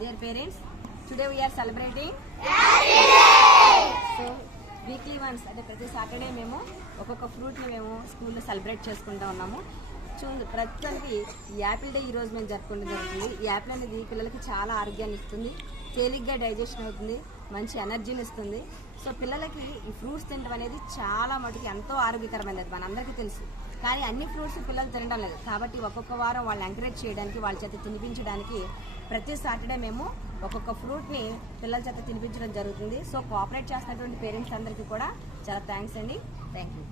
dear parents, today we are celebrating so weekly once అంటే ప్రతి Saturday మేము ఒక్కొక్క ఫ్రూట్ని మేము స్కూల్లో సెలబ్రేట్ చేసుకుంటూ ఉన్నాము. ప్రస్తుతానికి యాపిల్ డే ఈరోజు మేము జరుపుకోవడం జరుగుతుంది. ఈ యాపిల్ అనేది పిల్లలకి చాలా ఆరోగ్యాన్ని ఇస్తుంది, తేలిగ్గా డైజెషన్ అవుతుంది, మంచి ఎనర్జీని ఇస్తుంది. సో పిల్లలకి ఈ ఫ్రూట్స్ తినడం అనేది చాలా మటుకు ఎంతో ఆరోగ్యకరమైనది మనందరికీ తెలుసు. కానీ అన్ని ఫ్రూట్స్ పిల్లలు తినడం లేదు. కాబట్టి ఒక్కొక్క వారం వాళ్ళని ఎంకరేజ్ చేయడానికి, వాళ్ళ చేత తినిపించడానికి ప్రతి సాటర్డే మేము ఒక్కొక్క ఫ్రూట్ని పిల్లల చేత తినిపించడం జరుగుతుంది. సో కోఆపరేట్ చేస్తున్నటువంటి పేరెంట్స్ అందరికీ కూడా చాలా థ్యాంక్స్ అండి. Thank you.